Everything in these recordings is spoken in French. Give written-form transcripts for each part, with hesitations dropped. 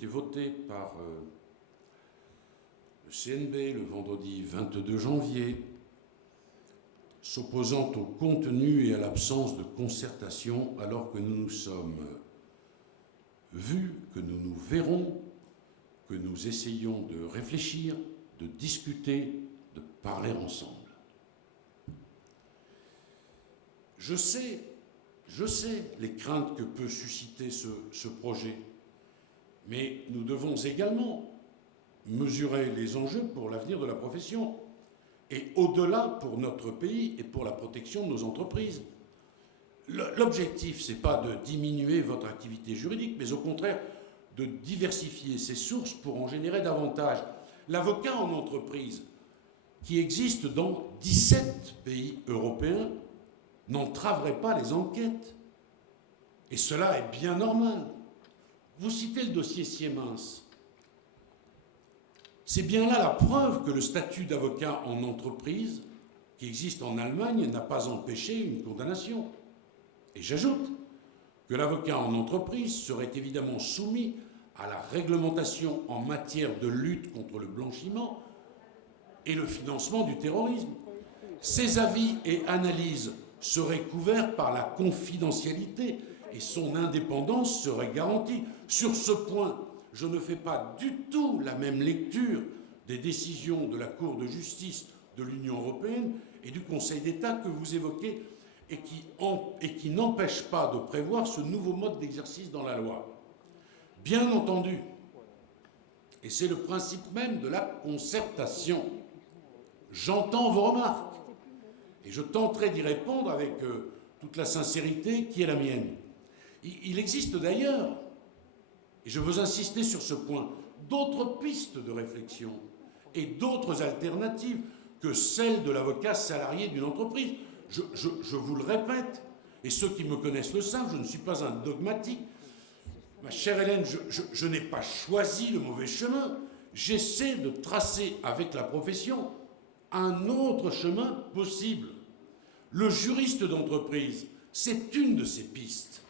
été votées par le CNB le vendredi 22 janvier, s'opposant au contenu et à l'absence de concertation, alors que nous nous sommes vus, que nous nous verrons, que nous essayons de réfléchir, de discuter, de parler ensemble. Je sais les craintes que peut susciter ce projet, mais nous devons également mesurer les enjeux pour l'avenir de la profession et au-delà pour notre pays et pour la protection de nos entreprises. L'objectif, ce n'est pas de diminuer votre activité juridique, mais au contraire de diversifier ses sources pour en générer davantage. L'avocat en entreprise, qui existe dans 17 pays européens, n'entraverait pas les enquêtes. Et cela est bien normal. Vous citez le dossier Siemens. C'est bien là la preuve que le statut d'avocat en entreprise, qui existe en Allemagne, n'a pas empêché une condamnation. Et j'ajoute que l'avocat en entreprise serait évidemment soumis à la réglementation en matière de lutte contre le blanchiment et le financement du terrorisme. Ses avis et analyses seraient couverts par la confidentialité et son indépendance serait garantie. Sur ce point, je ne fais pas du tout la même lecture des décisions de la Cour de justice de l'Union européenne et du Conseil d'État que vous évoquez et qui n'empêchent pas de prévoir ce nouveau mode d'exercice dans la loi. Bien entendu, et c'est le principe même de la concertation, j'entends vos remarques et je tenterai d'y répondre avec toute la sincérité qui est la mienne. Il existe d'ailleurs, et je veux insister sur ce point, d'autres pistes de réflexion et d'autres alternatives que celles de l'avocat salarié d'une entreprise. Je vous le répète, et ceux qui me connaissent le savent, je ne suis pas un dogmatique. Ma chère Hélène, je n'ai pas choisi le mauvais chemin. J'essaie de tracer avec la profession un autre chemin possible. Le juriste d'entreprise, c'est une de ces pistes.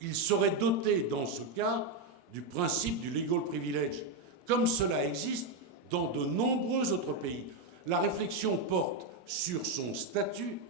Il serait doté, dans ce cas, du principe du legal privilege, comme cela existe dans de nombreux autres pays. La réflexion porte sur son statut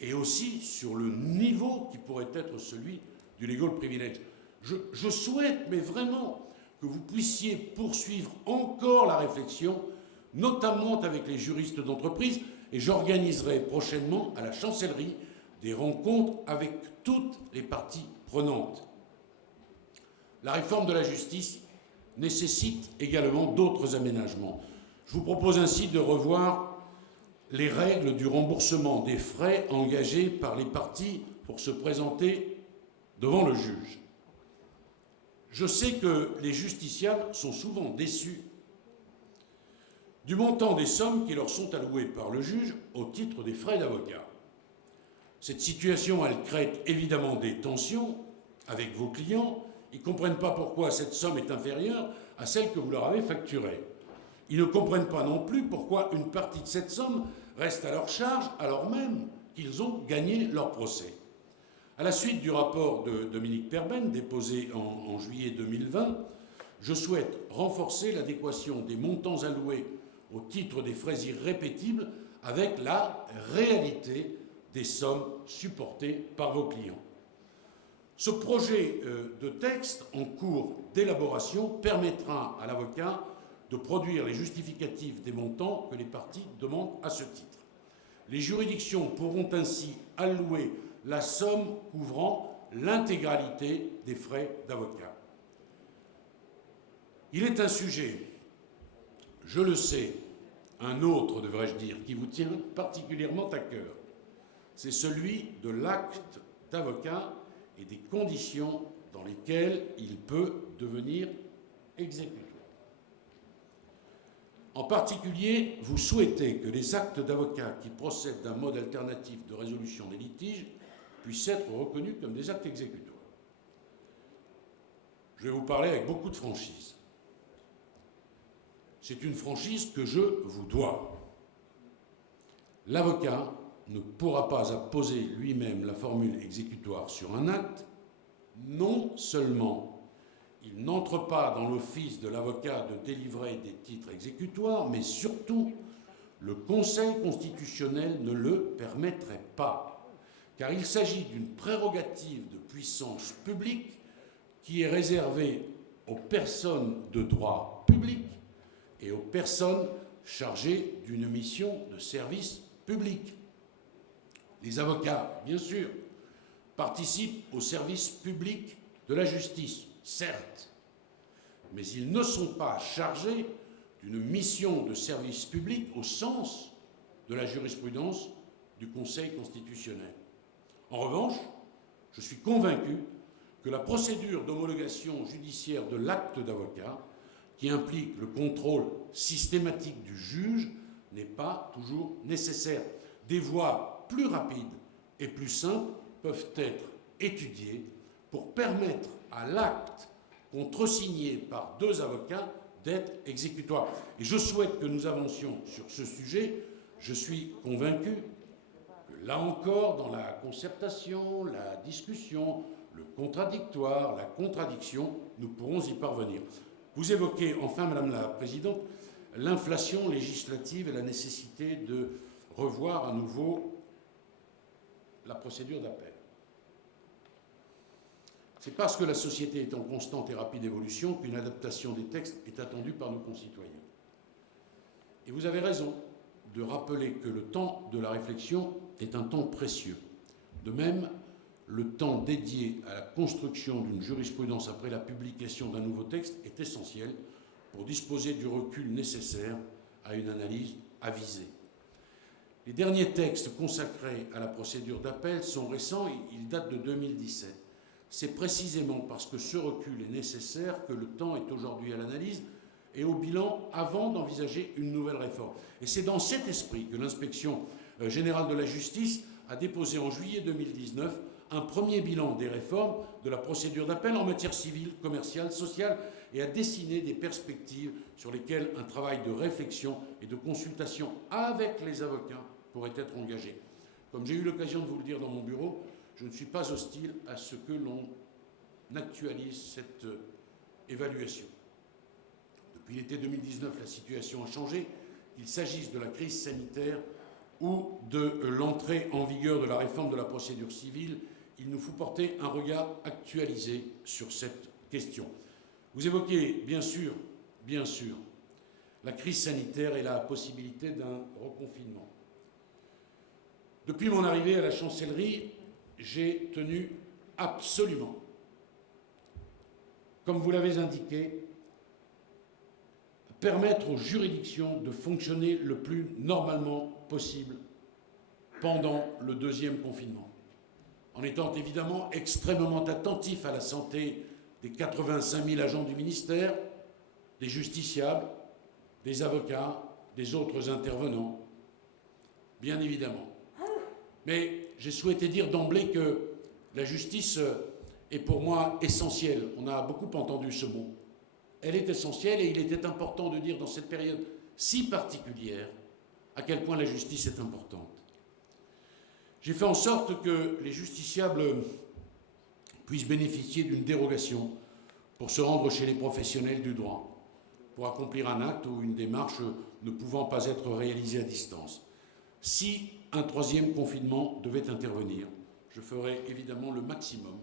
et aussi sur le niveau qui pourrait être celui du legal privilege. Je souhaite, mais vraiment, que vous puissiez poursuivre encore la réflexion, notamment avec les juristes d'entreprise, et j'organiserai prochainement à la chancellerie des rencontres avec toutes les parties prenantes. La réforme de la justice nécessite également d'autres aménagements. Je vous propose ainsi de revoir les règles du remboursement des frais engagés par les parties pour se présenter devant le juge. Je sais que les justiciables sont souvent déçus du montant des sommes qui leur sont allouées par le juge au titre des frais d'avocat. Cette situation, elle crée évidemment des tensions avec vos clients. Ils ne comprennent pas pourquoi cette somme est inférieure à celle que vous leur avez facturée. Ils ne comprennent pas non plus pourquoi une partie de cette somme reste à leur charge alors même qu'ils ont gagné leur procès. À la suite du rapport de Dominique Perben, déposé en juillet 2020, je souhaite renforcer l'adéquation des montants alloués au titre des frais irrépétibles avec la réalité des sommes supportées par vos clients. Ce projet de texte en cours d'élaboration permettra à l'avocat de produire les justificatifs des montants que les parties demandent à ce titre. Les juridictions pourront ainsi allouer la somme couvrant l'intégralité des frais d'avocat. Il est un sujet, je le sais, un autre devrais-je dire, qui vous tient particulièrement à cœur. C'est celui de l'acte d'avocat et des conditions dans lesquelles il peut devenir exécutoire. En particulier, vous souhaitez que les actes d'avocat qui procèdent d'un mode alternatif de résolution des litiges puissent être reconnus comme des actes exécutoires. Je vais vous parler avec beaucoup de franchise. C'est une franchise que je vous dois. L'avocat ne pourra pas apposer lui-même la formule exécutoire sur un acte. Non seulement il n'entre pas dans l'office de l'avocat de délivrer des titres exécutoires, mais surtout, le Conseil constitutionnel ne le permettrait pas, car il s'agit d'une prérogative de puissance publique qui est réservée aux personnes de droit public et aux personnes chargées d'une mission de service public. Les avocats, bien sûr, participent au service public de la justice, certes, mais ils ne sont pas chargés d'une mission de service public au sens de la jurisprudence du Conseil constitutionnel. En revanche, je suis convaincu que la procédure d'homologation judiciaire de l'acte d'avocat, qui implique le contrôle systématique du juge, n'est pas toujours nécessaire. Des voies plus rapides et plus simples peuvent être étudiées pour permettre à l'acte contresigné par 2 avocats d'être exécutoire. Et je souhaite que nous avancions sur ce sujet. Je suis convaincu que là encore, dans la concertation, la discussion, le contradictoire, la contradiction, nous pourrons y parvenir. Vous évoquez enfin, Madame la Présidente, l'inflation législative et la nécessité de revoir à nouveau la procédure d'appel. C'est parce que la société est en constante et rapide évolution qu'une adaptation des textes est attendue par nos concitoyens. Et vous avez raison de rappeler que le temps de la réflexion est un temps précieux. De même, le temps dédié à la construction d'une jurisprudence après la publication d'un nouveau texte est essentiel pour disposer du recul nécessaire à une analyse avisée. Les derniers textes consacrés à la procédure d'appel sont récents, ils datent de 2017. C'est précisément parce que ce recul est nécessaire que le temps est aujourd'hui à l'analyse et au bilan avant d'envisager une nouvelle réforme. Et c'est dans cet esprit que l'Inspection générale de la justice a déposé en juillet 2019 un premier bilan des réformes de la procédure d'appel en matière civile, commerciale, sociale et a dessiné des perspectives sur lesquelles un travail de réflexion et de consultation avec les avocats pourrait être engagé. Comme j'ai eu l'occasion de vous le dire dans mon bureau, je ne suis pas hostile à ce que l'on actualise cette évaluation. Depuis l'été 2019, la situation a changé, qu'il s'agisse de la crise sanitaire ou de l'entrée en vigueur de la réforme de la procédure civile. Il nous faut porter un regard actualisé sur cette question. Vous évoquez bien sûr, la crise sanitaire et la possibilité d'un reconfinement. Depuis mon arrivée à la chancellerie, j'ai tenu absolument, comme vous l'avez indiqué, à permettre aux juridictions de fonctionner le plus normalement possible pendant le 2e confinement, en étant évidemment extrêmement attentif à la santé des 85 000 agents du ministère, des justiciables, des avocats, des autres intervenants, bien évidemment. Mais j'ai souhaité dire d'emblée que la justice est pour moi essentielle. On a beaucoup entendu ce mot. Elle est essentielle et il était important de dire dans cette période si particulière à quel point la justice est importante. J'ai fait en sorte que les justiciables puissent bénéficier d'une dérogation pour se rendre chez les professionnels du droit, pour accomplir un acte ou une démarche ne pouvant pas être réalisée à distance. Si un 3e confinement devait intervenir, je ferai évidemment le maximum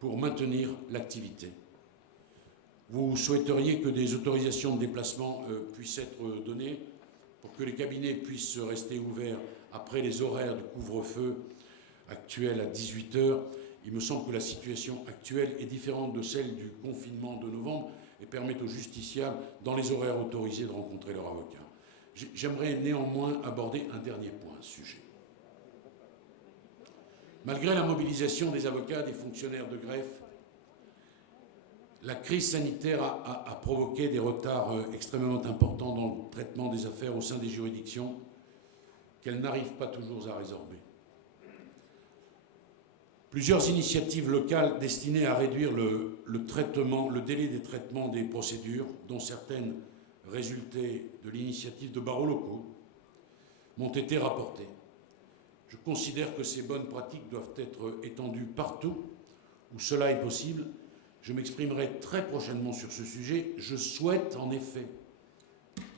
pour maintenir l'activité. Vous souhaiteriez que des autorisations de déplacement puissent être données pour que les cabinets puissent rester ouverts après les horaires du couvre-feu actuel à 18 h. Il me semble que la situation actuelle est différente de celle du confinement de novembre et permet aux justiciables, dans les horaires autorisés, de rencontrer leur avocat. J'aimerais néanmoins aborder un dernier point à ce sujet. Malgré la mobilisation des avocats, des fonctionnaires de greffe, la crise sanitaire a provoqué des retards extrêmement importants dans le traitement des affaires au sein des juridictions qu'elles n'arrivent pas toujours à résorber. Plusieurs initiatives locales destinées à réduire le délai des traitements des procédures, dont certaines résultaient de l'initiative de barreaux locaux, m'ont été rapportées. Je considère que ces bonnes pratiques doivent être étendues partout où cela est possible. Je m'exprimerai très prochainement sur ce sujet. Je souhaite en effet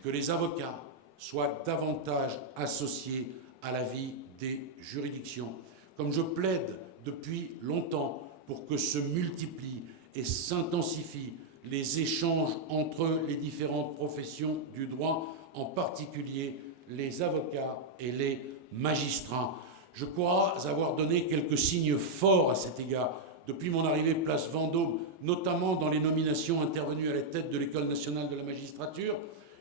que les avocats soient davantage associés à la vie des juridictions, comme je plaide depuis longtemps pour que se multiplient et s'intensifient les échanges entre les différentes professions du droit, en particulier les avocats et les magistrats. Je crois avoir donné quelques signes forts à cet égard depuis mon arrivée place Vendôme, notamment dans les nominations intervenues à la tête de l'École nationale de la magistrature,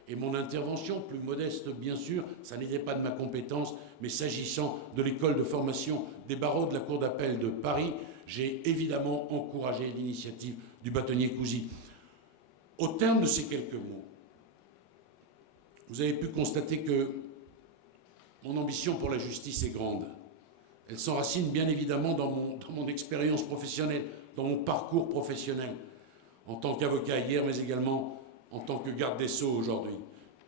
et mon intervention, plus modeste bien sûr, ça n'était pas de ma compétence, mais s'agissant de l'école de formation des barreaux de la Cour d'appel de Paris, j'ai évidemment encouragé l'initiative du bâtonnier Cousy. Au terme de ces quelques mots, vous avez pu constater que mon ambition pour la justice est grande. Elle s'enracine bien évidemment dans mon expérience professionnelle, dans mon parcours professionnel, en tant qu'avocat hier, mais également en tant que garde des Sceaux aujourd'hui.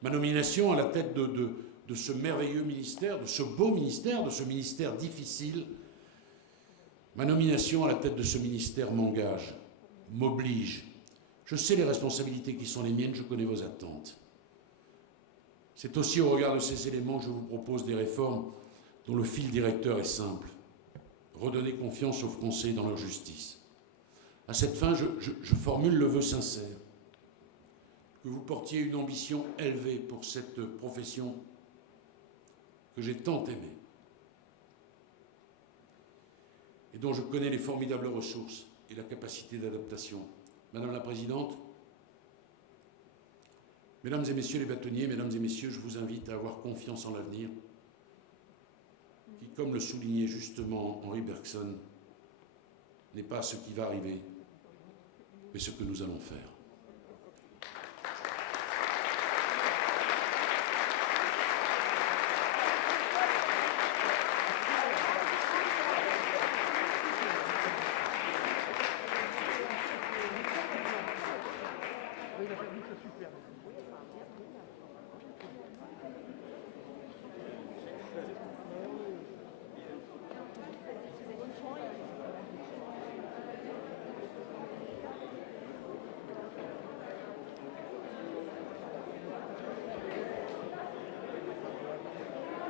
Ma nomination à la tête de ce merveilleux ministère, de ce beau ministère, de ce ministère difficile, ma nomination à la tête de ce ministère m'engage, m'oblige. Je sais les responsabilités qui sont les miennes, je connais vos attentes. C'est aussi au regard de ces éléments que je vous propose des réformes dont le fil directeur est simple. Redonner confiance aux Français dans leur justice. À cette fin, je formule le vœu sincère que vous portiez une ambition élevée pour cette profession que j'ai tant aimée et dont je connais les formidables ressources et la capacité d'adaptation. Madame la Présidente, Mesdames et Messieurs les bâtonniers, Mesdames et Messieurs, je vous invite à avoir confiance en l'avenir qui, comme le soulignait justement Henri Bergson, n'est pas ce qui va arriver, mais ce que nous allons faire.